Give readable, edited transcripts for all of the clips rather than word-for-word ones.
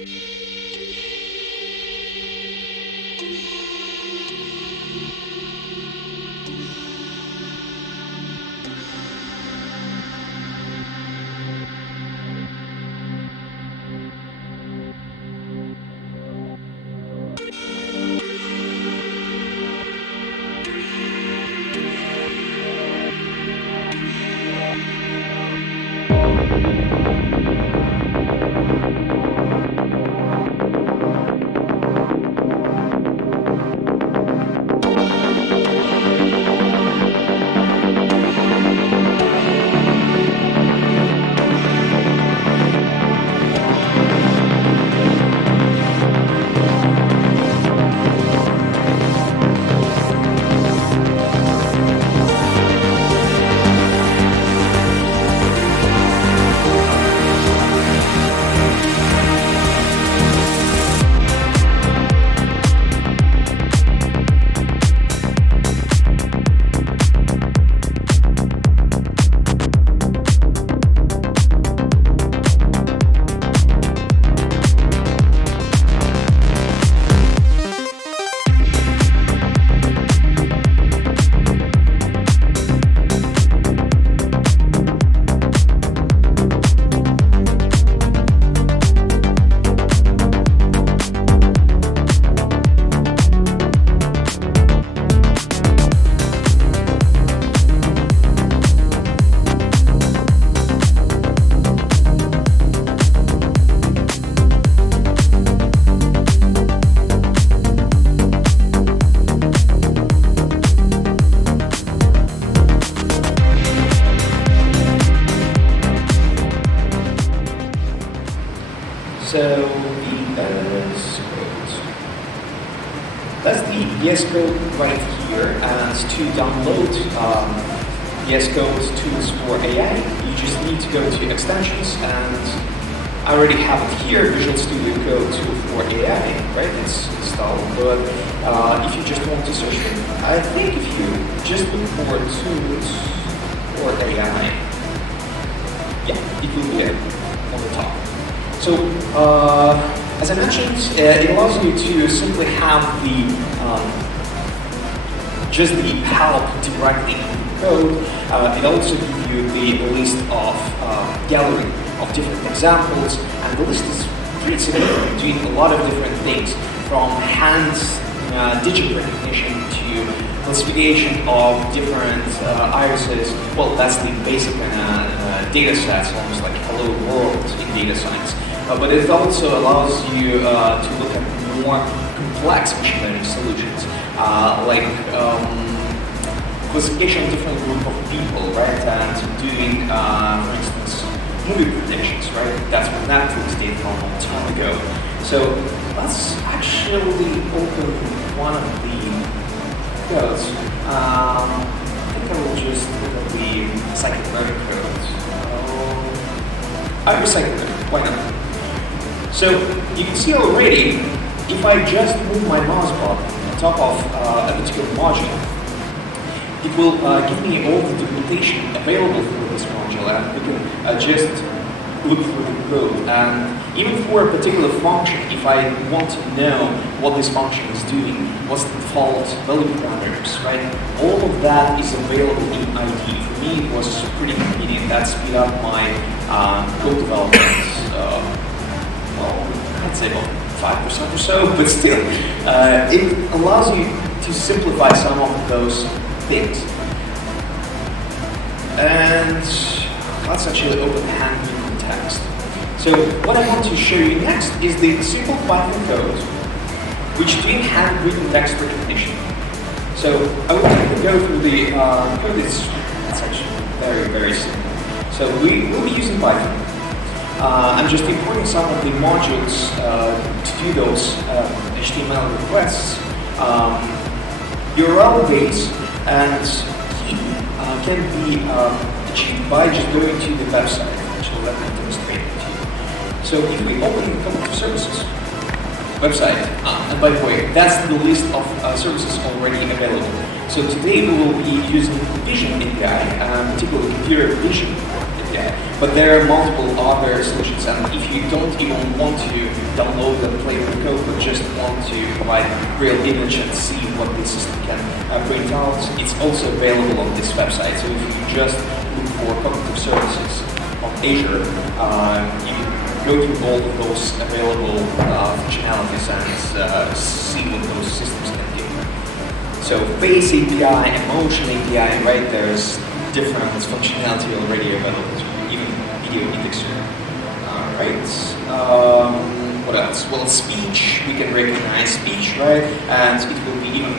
So the VS Code. That's the VS Code right here. And to download VS Code tools for AI, you just need to go to extensions, and I already have it here, Visual Studio Code tool for AI, right? It's installed. But if you just want to search for it, I think if you just look for tools for AI, yeah, it will be there on the top. So, as I mentioned, it allows you to simply have the just the help directly in the code. It also gives you the list of gallery of different examples, and the list is pretty significant, doing a lot of different things, from hand digit recognition to classification of different irises. Well, that's the basic data sets, almost like hello world in data science. But it also allows you to look at more complex machine learning solutions, like classification of different group of people, right? And doing, for instance, movie predictions, right? That's what Netflix did a long time ago. So let's actually open one of the codes. I think I will just look at the scikit-learn code. I recycled it, why not? So you can see already, if I just move my mouse button on top of a particular module, it will give me all the documentation available for this module, and we can just look through the code. And even for a particular function, if I want to know what this function is doing, what's the default value parameters, right? All of that is available in IDE. For me, it was pretty convenient. That speed up my code development. Well, I'd say about 5% or so, but still, it allows you to simplify some of those things. And let's actually open handwritten text. So what I want to show you next is the simple Python code, which doing handwritten text recognition. So I will quickly go through the code. It's actually very, very simple. So we will be using Python. I'm just importing some of the modules to do those HTML requests. URL base and key can be achieved by just going to the website. Actually, let me demonstrate it to you. So if we open a couple of services, website, and by the way, that's the list of services already available. So today we will be using Vision API, particularly Computer Vision API. API. But there are multiple other solutions, and if you don't even want to download and play with the code, but just want to provide real image and see what the system can print out, it's also available on this website. So if you just look for cognitive services on Azure, you can go through all of those available functionalities and see what those systems can do. So Face API, Emotion API, right? There's different functionality already available, even video indexer. Right? What else? Well, speech, we can recognize speech, right? And it will be even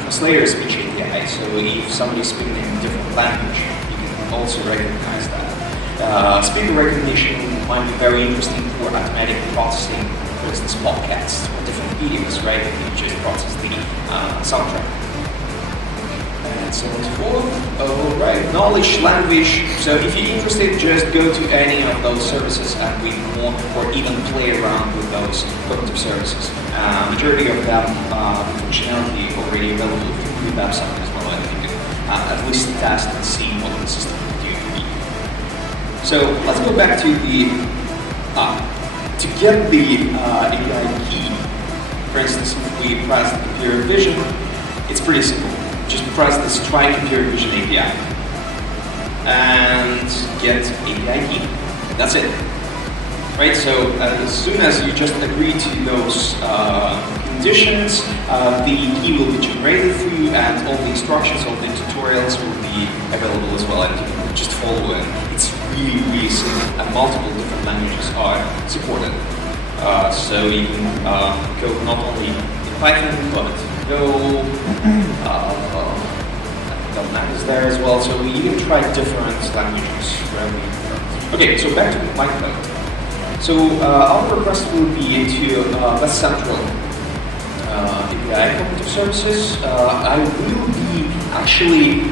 translator speech API. So if somebody's speaking in a different language, you can also recognize that. Speaker recognition might be very interesting for automatic processing, for instance, podcasts or different videos, right? If you just process the soundtrack. And so on and so forth. All right, knowledge, language. So if you're interested, just go to any of those services and read more, or even play around with those cognitive services. Majority of them, functionality already available through the website as well, and you can at least test and see what the system can do. So let's go back to the, to get the API key. For instance, if we press the computer vision, it's pretty simple. Just press this try computer vision API and get API key. That's it. Right, so as soon as you just agree to those conditions, the key will be generated for you, and all the instructions, all the tutorials will be available as well, and you can just follow it. It's really, really simple, and multiple different languages are supported. So you can go not only in Python, but Go, .NET is there as well, so you can try different languages wherever you prefer. Okay, so back to my code. So our request will be to West Central API cognitive services. I will be actually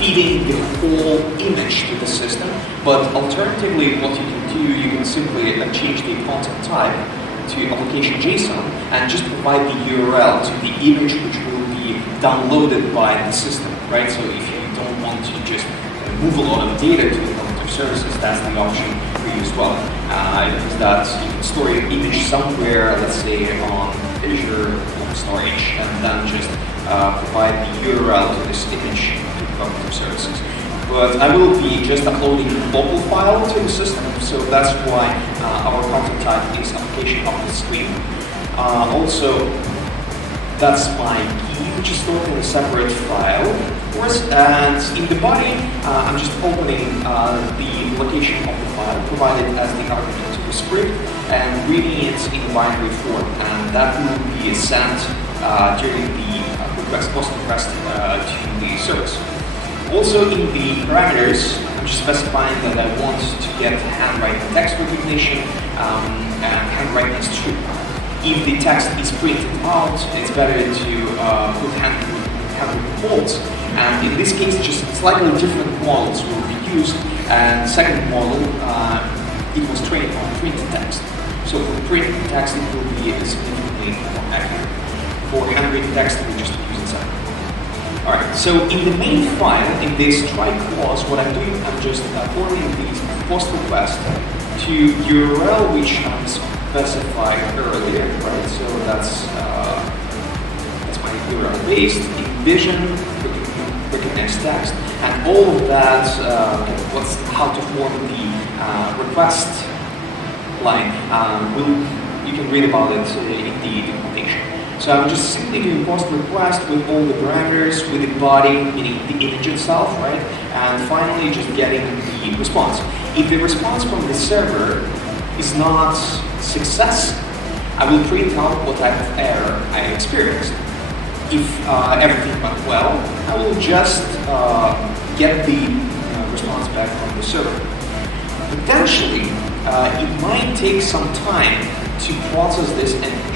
feeding the whole image to the system, but alternatively what you can do, you can simply change the content type to application JSON and just provide the URL to the image which will be downloaded by the system, right? So if you don't want to just move a lot of data to the cognitive services, that's the option for you as well. It means that you can store your image somewhere, let's say on Azure storage, and then just provide the URL to this image to the cognitive services. But I will be just uploading a local file to the system, so that's why our content type is application on the screen. Also, that's my key, which is stored in a separate file, of course, and in the body, I'm just opening the location of the file provided as the argument to the script and reading it in binary form, and that will be sent during the post request to the service. Also in the parameters, I'm just specifying that I want to get handwriting text recognition and handwriting strip. If the text is printed out, it's better to put handwritten quotes. And in this case, just slightly different models will be used. And second model, it was trained on printed text. So for printed text, it will be significantly more accurate. For handwritten text, we just use it separately. Alright, so in the main file, in this try clause, what I'm doing, I'm just forwarding the post request to URL which I specified earlier, right? So that's my URL based, envision, recognize text, and all of that, how to form the request line. You can read about it in the documentation. So I'm just simply doing post request with all the parameters, with the body, meaning the image itself, right? And finally just getting the response. If the response from the server is not success, I will print out what type of error I experienced. If everything went well, I will just get the response back from the server. Potentially, it might take some time to process this image.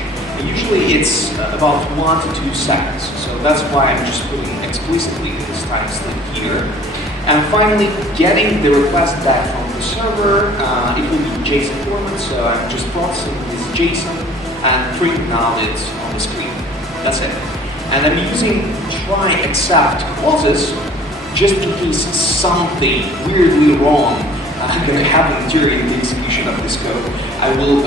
Usually it's about 1 to 2 seconds, so that's why I'm just putting explicitly this timestamp here. And finally, getting the request back from the server, it will be JSON format, so I'm just processing this JSON and printing out it on the screen. That's it. And I'm using try except clauses just in case something weirdly wrong going to happen during the execution of this code, it will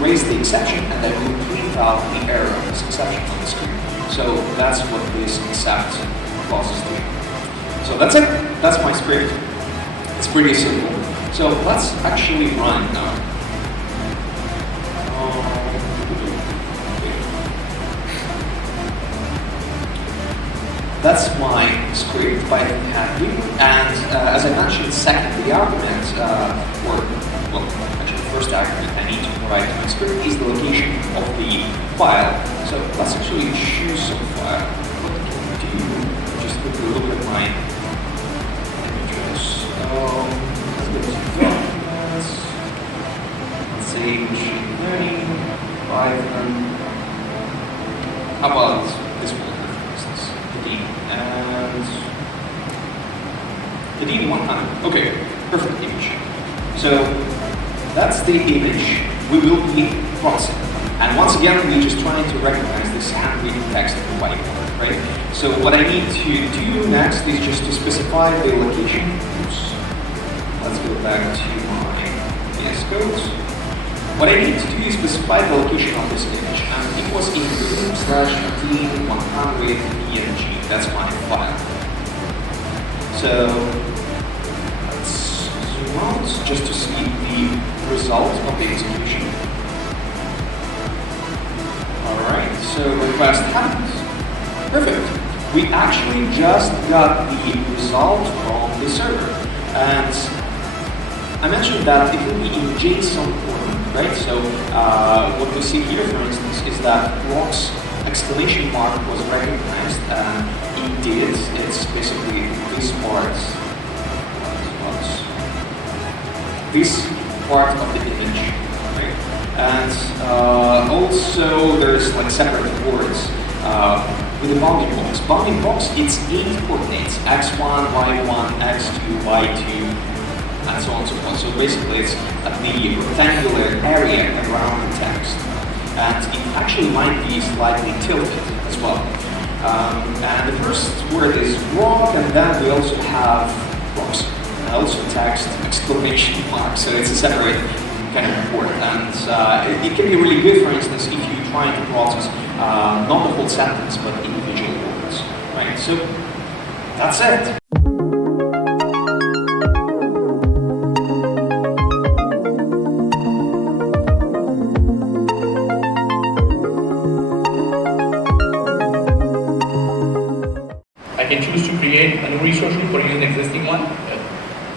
raise the exception and I will print out the error of this exception on the screen. So that's what this except clause is doing. So that's it. That's my script. It's pretty simple. So let's actually run it now. That's my script by Happy, and as I mentioned, secondary argument, actually the first argument I need to provide to my script is the location of the file. So let's actually choose some file. What can we do? Just quickly look at my images. Let's go to documents. Let's say machine learning, Python. How about this one? And the D100. Okay, perfect image. So that's the image we will be processing. And once again, we're just trying to recognize this handwritten text of the whiteboard, right? So what I need to do next is just to specify the location. Oops. Let's go back to my VS Code. What I need to do is specify the location of this image, and it was in room/d100 png. That's my file. So let's zoom out just to see the result of the execution. Alright, so request happens. Perfect. We actually just got the result from the server. And I mentioned that it will be in JSON format, right? So what we see here, for instance, is that blocks exclamation mark was recognized, and it did. It's basically this part. This part of the image, right? And also there's like separate words with the bounding box. Bounding box, it's 8 coordinates: x1, y1, x2, y2, and so on and so forth. So basically it's the rectangular area around the text. And it actually might be slightly tilted as well. And the first word is rock, and then we also have rocks. And also text, exclamation mark, so it's a separate kind of word. And it can be really good, for instance, if you're trying to process not the whole sentence, but individual words, right? So that's it. I can choose to create a new resource group or use an existing one.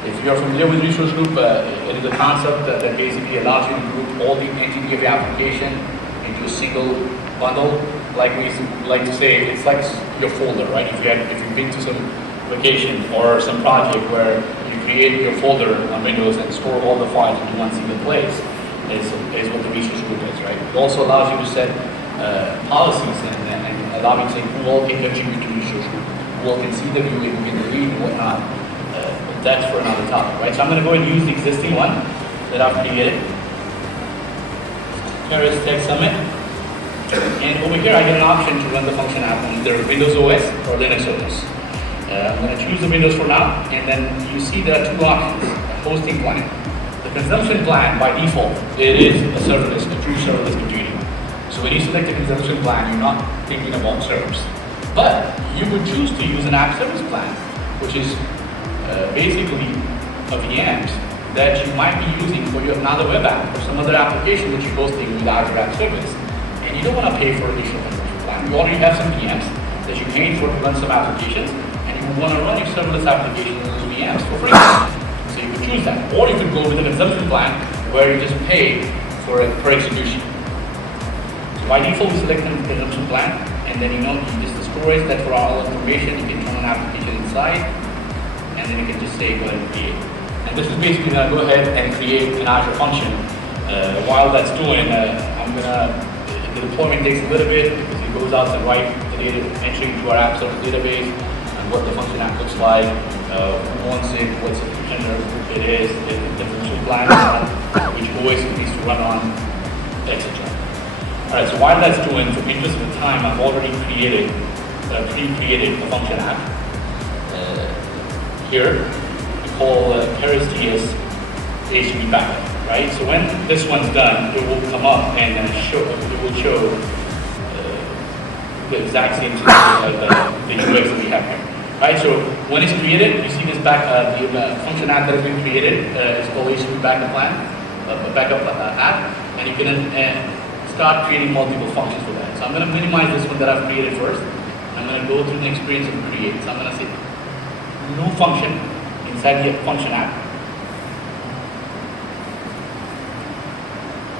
If you're familiar with resource group, it is a concept that basically allows you to group all the entity of your application into a single bundle. Like we like to say, it's like your folder, right? If you've been to some vacation or some project where you create your folder on Windows and store all the files into one single place, is what the resource group is, right? It also allows you to set policies and allow you to say who all can contribute to the resource group, who all can see the view, who can delete and whatnot. That's for another topic, right? So I'm going to go and use the existing one that I've created. Here is Text Summit. And over here I get an option to run the function app on either Windows OS or Linux OS. I'm going to choose the Windows for now, and then you see there are two options: a hosting plan. The consumption plan, by default, it is a serverless, a true serverless computing. So when you select a consumption plan, you're not thinking about servers. But you would choose to use an app service plan, which is basically a VMs that you might be using for your another web app or some other application which you're hosting with Azure App Service. And you don't want to pay for additional consumption plan. You already have some VMs that you're paying for to run some applications, and you want to run your serverless application on those VMs for free. So you could choose that. Or you could go with a consumption plan where you just pay for it per execution. So by default, we select the consumption plan, and then you just the storage that for all information, you can turn an application inside, and then you can just say go ahead and create. And this is basically going to go ahead and create an Azure function. While that's doing, the deployment takes a little bit because it goes out to write the data entry into our app service database and what the function app looks like, who wants it, what subscription it is, the function plan, which OS it needs to run on, etc. Alright, so while that's doing, for interest of time, I've already pre-created a function app. Here, we call Keras.js HTTP backup, right? So when this one's done, it will come up and it will show the exact same thing as the UX that we have here. Right, so when it's created, you see this the function app that has been created is called HTTP backup plan, backup app, and you can start creating multiple functions for that. So I'm going to minimize this one that I've created first. I'm going to go through the experience of create. So I'm going to say new function inside the function app.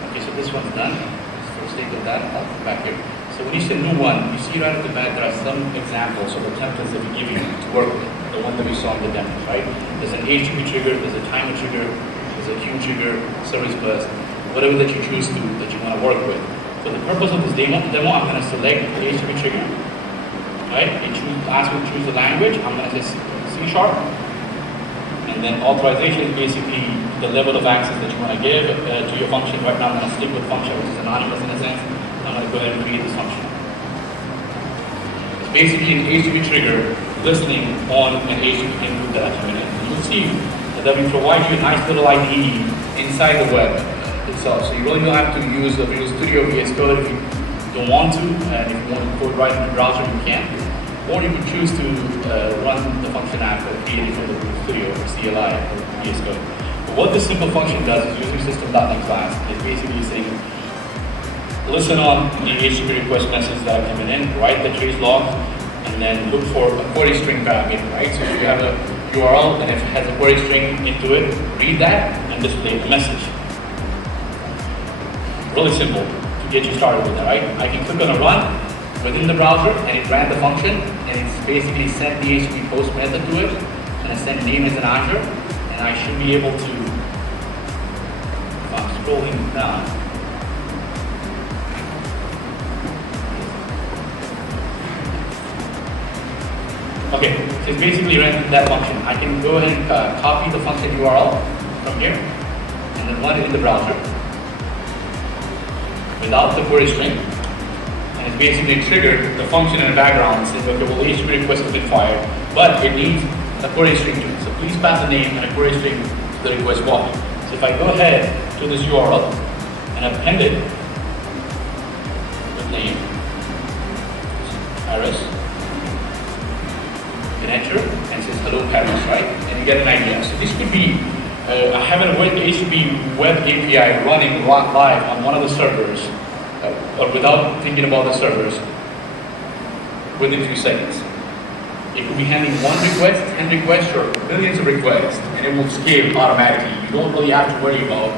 Okay, so this one's done. For the sake of that, I'll come back here. So when you say new one, you see right at the back there are some examples of the templates that we give you to work with, the one that we saw in the demos, right? There's an HTTP trigger, there's a timer trigger, there's a queue trigger, service bus, whatever that you choose to, that you want to work with. For the purpose of this demo I'm going to select the HTTP trigger, right? Ask me to choose the language, I'm going to say C#, and then authorization is basically the level of access that you want to give to your function. Right now I'm going to stick with function, which is anonymous in a sense. I'm going to go ahead and create this function. It's basically an HTTP trigger listening on an HTTP input that I come in. You'll see that we provide you a nice little IDE inside the web itself. So you really don't have to use the Visual Studio VS Code if you don't want to, and if you want to code right in the browser, you can. Or you could choose to run the function app created for the Visual Studio or CLI or VS Code. But what this simple function does is using system.NET class is basically saying, listen on the HTTP request message that are coming in, write the trace log, and then look for a query string parameter, right? So if you have a URL and if it has a query string into it, read that and display the message. Really simple to get you started with that, right? I can click on a run within the browser and it ran the function and it's basically sent the HTTP post method to it and I sent name as an Azure and I should be able to, if I'm scrolling down, okay, so it's basically ran that function. I can go ahead and copy the function URL from here and then run it in the browser without the query string. And it's basically triggered the function in the background saying, okay, well, the HTTP request has been fired, but it needs a query string to it. So please pass a name and a query string to the request body. So if I go ahead to this URL and append it with name, Paris, enter and it says hello Paris, right? And you get an idea. So this could be having a HTTP web API running live on one of the servers or without thinking about the servers within a few seconds. It could be handling one request, 10 requests, or billions of requests, and it will scale automatically. You don't really have to worry about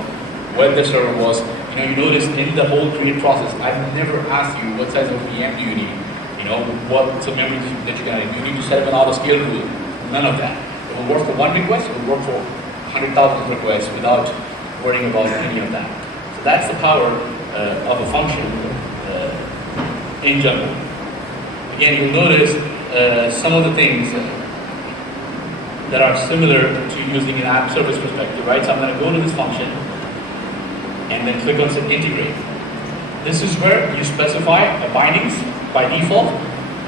where the server was. You notice in the whole create process, I've never asked you what size of VM do you need. What's the memory that you're going to need to set up an auto-scale rule. None of that. It will work for one request, it will work for 100,000 requests without worrying about any of that. So that's the power of a function in general. Again, you'll notice some of the things that are similar to using an app service perspective, right? So I'm going to go to this function and then click on integrate. This is where you specify the bindings. By default,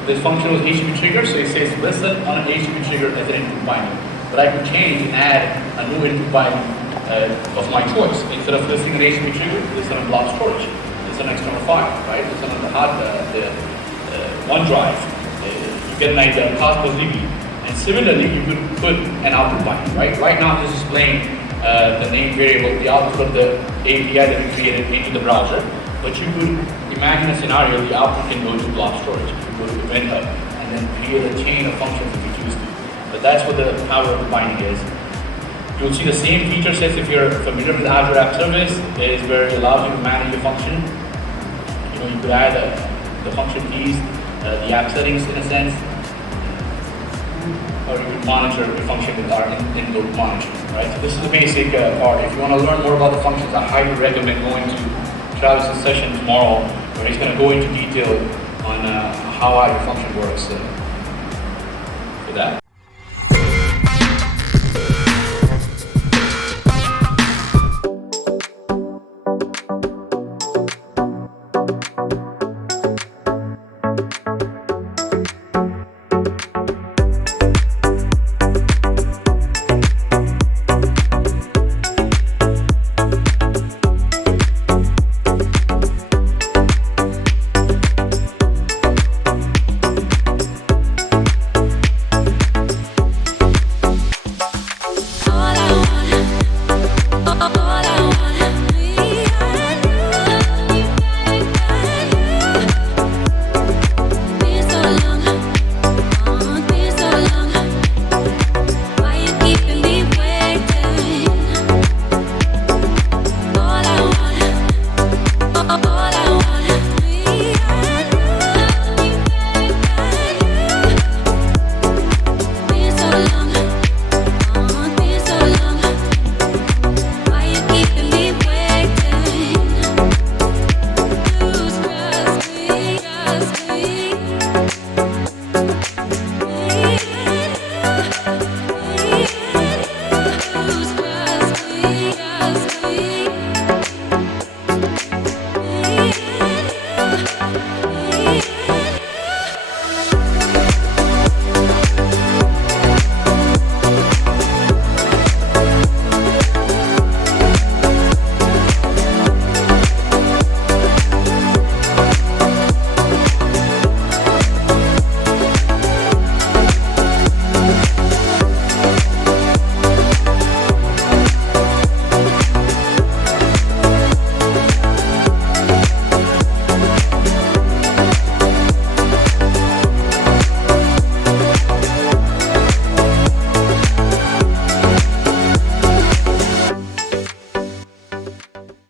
this function was HTTP trigger, so it says listen on an HTTP trigger as an input binding. But I can change and add a new input binding of my choice. Instead of listing an HTTP trigger, listen on blob storage, listen on external file, right? Listen on the OneDrive. You get an idea of Cosmos DB. And similarly, you could put an output binding, right? Right now, I'm just displaying the name variable, the output of the API that we created into the browser. But you could imagine a scenario, the output can go to blob storage, you can go to Event Hub, and then create a chain of functions if you choose to. But that's what the power of the binding is. You'll see the same feature sets if you're familiar with Azure App Service, is where it allows you to manage your function. You could add the function keys, the app settings in a sense, or you could monitor your function with our in-loop monitoring, right? So this is the basic part. If you want to learn more about the functions, I highly recommend going to Travis's session tomorrow, where he's going to go into detail on how your function works for that.